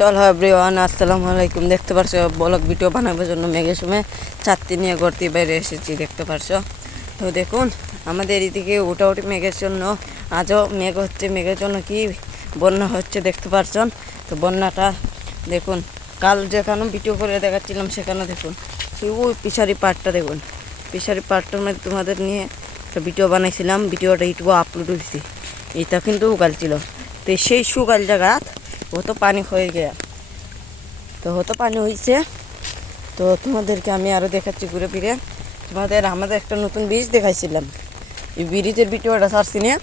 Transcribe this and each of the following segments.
চলো এভরিওয়ান, আসসালামু আলাইকুম। দেখতে পারছো ব্লগ ভিডিও বানাবার জন্য মেঘের সময় ছাত্রী নিয়ে ঘরতে বাইরে এসেছি। দেখতে পারছো তো দেখুন আমাদের এদিকে ওটাউটি মেঘের জন্য আজও মেঘ হচ্ছে। মেঘের জন্য কি বন্যা হচ্ছে দেখতে পারছেন। তো বন্যাটা দেখুন, কাল যেখানে ভিডিও করে দেখাচ্ছিলাম সেখানে দেখুন সেই ওই পিসারি পাড়টা দেখুন। পিসারি পাড়টার মধ্যে তোমাদের নিয়ে একটা ভিডিও বানাইছিলাম। ভিডিওটা ইউটিউবে আপলোড হয়েছি। এটা কিন্তু উকাল ছিল। তো সেই সুগাল জায়গা হতো পানি হয়ে গেয়া, তো হতো পানি হয়েছে। তো তোমাদেরকে আমি আরও দেখাচ্ছি ঘুরে ফিরে। আমাদের একটা নতুন ব্রিজ দেখাইছিলাম, এই ব্রিজের ভিডিওটা ছাড়ছি না।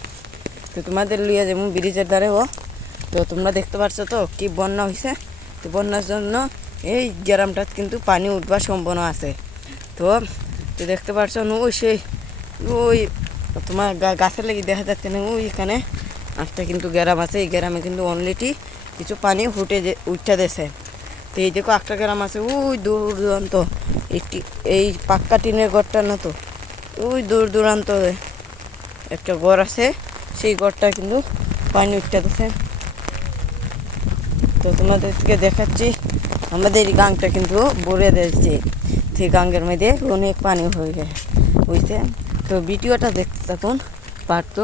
তো তোমাদের লিয়ে যেমন ব্রিজের দ্বারে তো তোমরা দেখতে পাচ্ছ তো কি বন্যা হয়েছে। তো বন্যার জন্য এই গ্রামটা কিন্তু পানি উঠবার সম্ভাবনা আছে। তো তো দেখতে পাচ্ছ ওই সেই ওই তোমার গাছের লেগে দেখা যাচ্ছে না, ওইখানে একটা কিন্তু গ্রাম আছে। এই গ্রামে কিন্তু অনলিটি কিছু পানি উঠে দিয়েছে। তো এই দেখো একটা গ্রাম আছে ওই দূর দূরান্ত, এই পাক্কা টিনের ঘরটা না, তো ওই দূর দূরান্ত একটা ঘর আছে, সেই ঘরটা কিন্তু পানি উঠে দিয়েছে। তো তোমাদেরকে দেখাচ্ছি আমাদের এই গাংটা কিন্তু ভরে দিয়েছে। সেই গাঙ্গের মধ্যে অনেক পানি হয়ে গেছে বুঝতে। তো ভিডিওটা দেখতে থাকুন পারতো।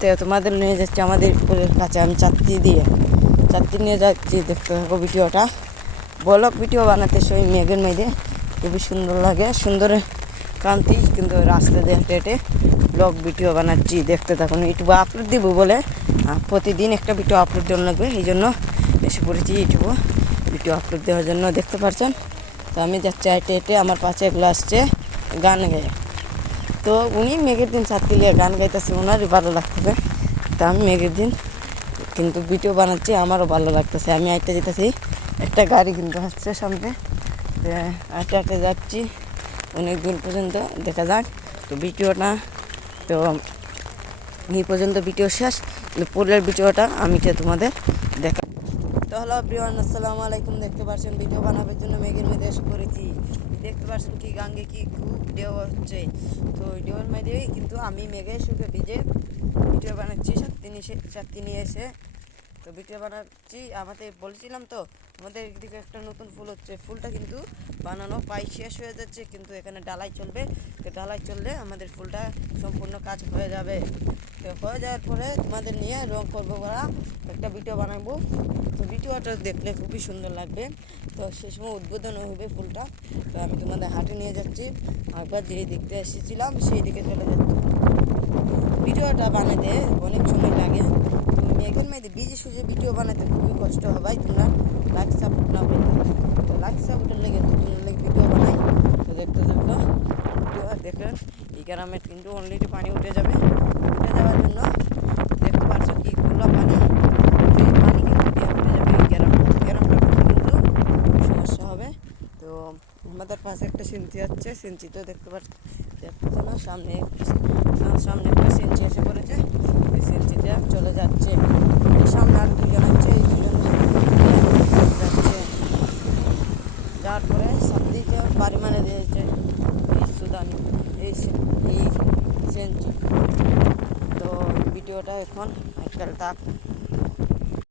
তো তোমাদের নিয়ে যাচ্ছি আমাদের স্কুলের কাছে, আমি চাকরি নিয়ে যাচ্ছি। দেখতে থাকো ভিডিওটা। ব্লগ ভিডিও বানাতে সেই মেঘের মধ্যে খুবই সুন্দর লাগে, সুন্দর ক্রান্তি কিন্তু রাস্তা দিয়ে হেঁটে হেঁটে ব্লগ ভিডিও বানাচ্ছি। দেখতে থাকুন। ইউটিউবে আপলোড দিব বলে প্রতিদিন একটা ভিডিও আপলোড দেওয়া লাগবে, এই জন্য এসে পড়েছি ইউটিউবে ভিডিও আপলোড দেওয়ার জন্য। দেখতে পাচ্ছেন তো আমি যাচ্ছি হেঁটে হেঁটে, আমার পাশে এগুলো আসছে গান গায়ে। তো উনি মেঘের দিন ছাত্রী নিয়ে গান গাইতেছে, ওনারই ভালো লাগতেছে। তো আমি মেঘের দিন কিন্তু ভিডিও বানাচ্ছি, আমারও ভালো লাগতেছে। আমি হাঁটতে যেতেছি, একটা গাড়ি কিন্তু আসছে সামনে, হাঁটতে হাঁটতে যাচ্ছি অনেক দূর পর্যন্ত। দেখা যাক তো ভিডিওটা। তো এই পর্যন্ত ভিডিও শেষ, কিন্তু পরের ভিডিওটা আমি তোমাদের দেখা। তো হ্যালো এভরিওয়ান, আসসালামু আলাইকুম। দেখতে পাচ্ছেন ভিডিও বানাবার জন্য মেঘের মধ্যে এসে পড়েছি। দেখতে পাচ্ছেন কি গাঙ্গে কি খুব ঢেউ হচ্ছে। তো ঢেউয়ের মধ্যে কিন্তু আমি মেঘে সুখে ভিজে ভিডিও বানাচ্ছি সাথী নিয়ে এসে। তো ভিডিও বানাচ্ছি। আমাদের বলছিলাম তো আমাদের এদিকে একটা নতুন ফুল হচ্ছে, ফুলটা কিন্তু বানানো প্রায় শেষ হয়ে যাচ্ছে, কিন্তু এখানে ডালাই চলবে। তো ডালাই চললে আমাদের ফুলটা সম্পূর্ণ কাজ হয়ে যাবে। তো হয়ে যাওয়ার পরে তোমাদের নিয়ে রং করবো করা একটা ভিডিও বানাবো। তো ভিডিওটা দেখলে খুবই সুন্দর লাগবে। তো সেই সময় উদ্বোধন হবে ফুলটা। তো আমি তোমাদের হাটে নিয়ে যাচ্ছি, একবার যে দেখতে এসেছিলাম সেই দিকে চলে যাচ্ছি। ভিডিওটা বানাতে অনেক সময় লাগে। মেঘের মেয়েদের বিজি সুজে ভিডিও বানাতে খুবই কষ্ট হয় ভাই, তোমরা লাইক সাপোর্ট না পেলে। তো লাইক সাপোর্টের লেগে ভিডিও বানাই। তো দেখতে থাকো ভিডিও। দেখলেন এই গ্রামের কিন্তু অলরেডি পানি উঠে যাবে। উঠে যাওয়ার জন্য দেখতে পাচ্ছ কি খোলা পানি, পানি কিন্তু উঠে যাবে এই গ্রামটা কিন্তু খুবই সমস্যা হবে। তো আমাদের পাশে একটা সিঞ্চি আছে, সিঞ্চিতেও দেখতে পাচ্ছ না, সামনে একটা সেঞ্চি এসে পড়েছে, এই সেঞ্চিতে চলে যাচ্ছে। এই সামনে আর দুজন আছে, এই দুজন যাচ্ছে। যাওয়ার পরে সবদিকে বাড়ি মানে দিয়েছে এই সুদানি, এই সেঞ্চি। তো ভিডিওটা এখন একটা